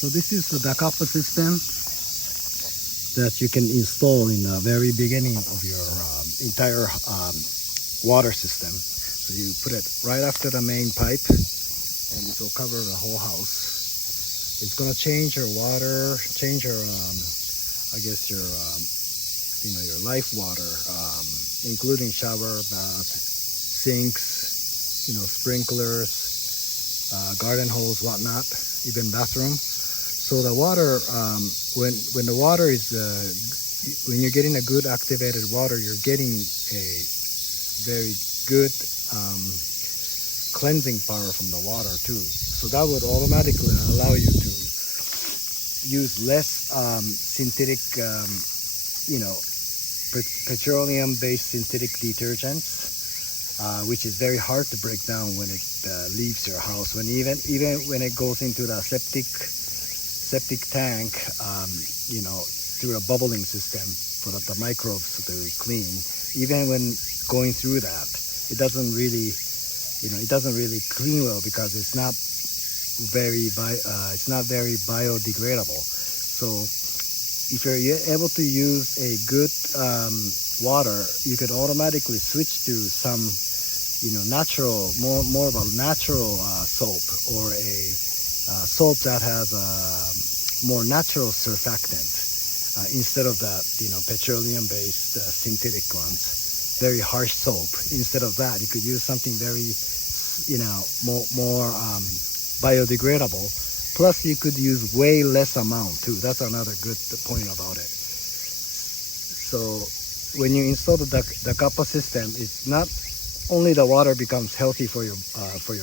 So this is the Dakapa system that you can install in the very beginning of your entire water system. So you put it right after the main pipe, and it will cover the whole house. It's gonna change your water, change your, I guess your, your life water, including shower, bath, sinks, sprinklers, garden hose, whatnot, even bathroom. So the water, when the water is, when you're getting a good activated water, you're getting a very good cleansing power from the water too. So that would automatically allow you to use less synthetic, petroleum-based synthetic detergents, which is very hard to break down when it leaves your house. When even when it goes into the septic tank, through a bubbling system for the microbes to clean. Even when going through that, it doesn't really clean well because it's not very biodegradable. So if you're able to use a good water, you could automatically switch to some natural, more of a natural soap, or a soap that has a more natural surfactant instead of that petroleum-based synthetic ones, very harsh soap. Instead of that, you could use something very more biodegradable. Plus, you could use way less amount too. That's another good point about it. So when you install the Dakapa system, it's not only the water becomes healthy for your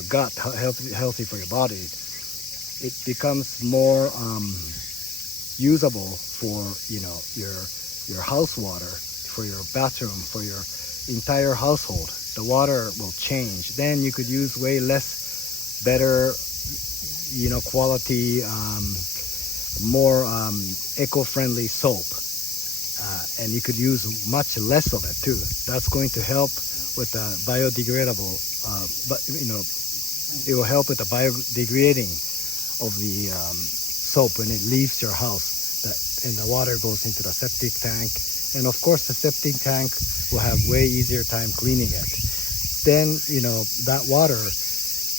gut, healthy for your body. It becomes more usable for your house water, for your bathroom, for your entire household. The water will change. Then you could use way less, better, quality, more eco-friendly soap, and you could use much less of it too. That's going to help with the biodegradable, but it will help with the biodegrading of the soap when it leaves your house, and the water goes into the septic tank. And of course, the septic tank will have way easier time cleaning it. Then that water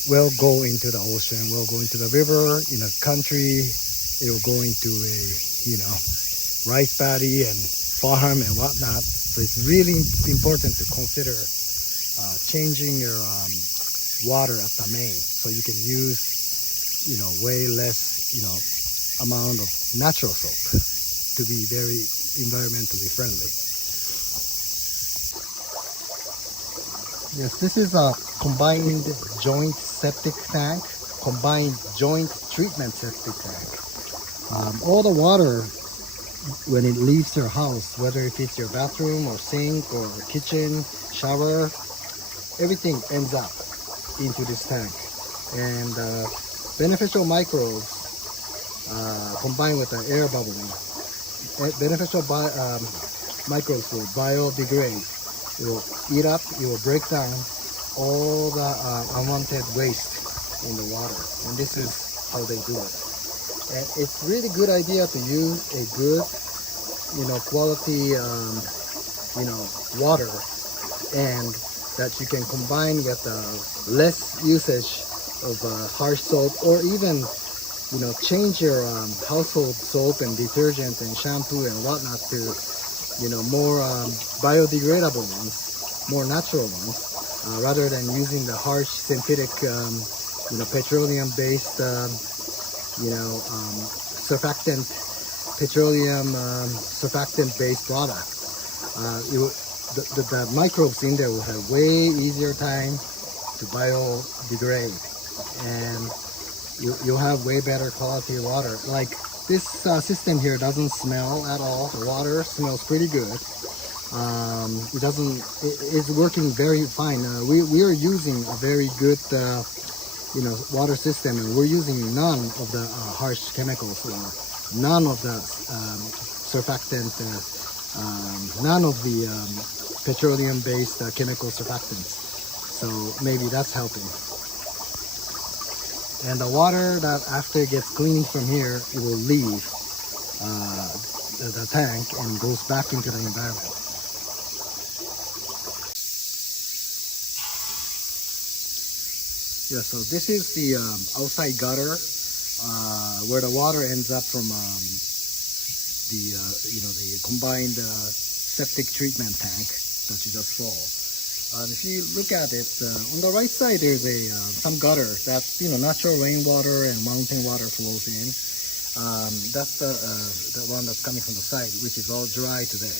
will go into the ocean, will go into the river, in a country. It will go into a rice paddy and farm and whatnot. So it's really important to consider changing your water at the main, so you can use way less amount of natural soap to be very environmentally friendly. Yes, this is a combined joint septic tank, combined joint treatment septic tank. All the water, when it leaves your house, whether if it's your bathroom or sink or kitchen, shower, everything ends up into this tank. And beneficial microbes combined with the air bubbling, beneficial microbes will biodegrade. It will eat up, it will break down all the unwanted waste in the water. And this is how they do it. And it's really good idea to use a good, quality, water, and that you can combine with less usage of harsh soap, or even change your household soap and detergent and shampoo and whatnot to more biodegradable ones, more natural ones, rather than using the harsh synthetic petroleum based surfactant based product. The microbes in there will have way easier time to biodegrade, and you'll have way better quality water. Like this system here doesn't smell at all. The water smells pretty good. It's working very fine. We are using a very good water system, and we're using none of the harsh chemicals, or none of the surfactant, none of the petroleum based chemical surfactants. So maybe that's helping. And the water that after it gets cleaned from here, it will leave the tank and goes back into the environment. Yeah, so this is the outside gutter where the water ends up from the combined septic treatment tank that you just saw. If you look at it, on the right side there's some gutter that natural rainwater and mountain water flows in. That's the one that's coming from the side, which is all dry today.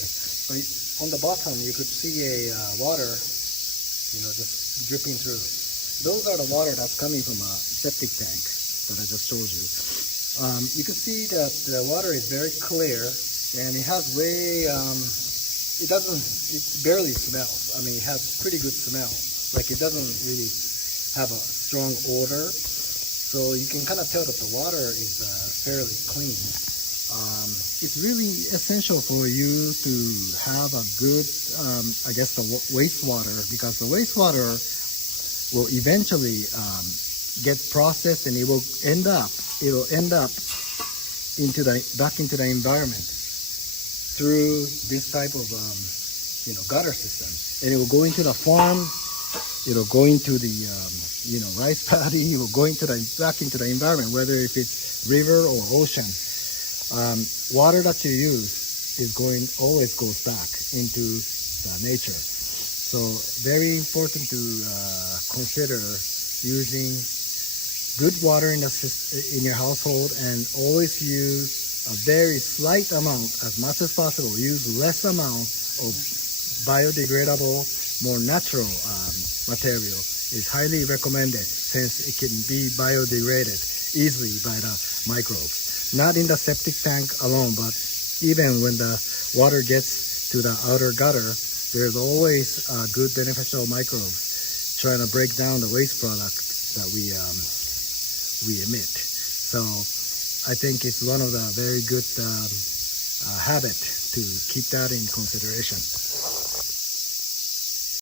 But on the bottom you could see a water, just dripping through. Those are the water that's coming from a septic tank that I just showed you. You can see that the water is very clear, and it has it barely smells. I mean, it has pretty good smell. Like, it doesn't really have a strong odor. So you can kind of tell that the water is fairly clean. It's really essential for you to have a good, the wastewater, because the wastewater will eventually get processed, and it'll end up back into the environment through this type of gutter system, and it will go into the farm. It'll go into the rice paddy. It will go back into the environment, whether if it's river or ocean. Water that you use always goes back into nature. So very important to consider using good water in your household, and always use a very slight amount, as much as possible. Use less amount of biodegradable, more natural material is highly recommended, since it can be biodegraded easily by the microbes. Not in the septic tank alone, but even when the water gets to the outer gutter, there's always good beneficial microbes trying to break down the waste product that we emit. So I think it's one of the very good habit to keep that in consideration.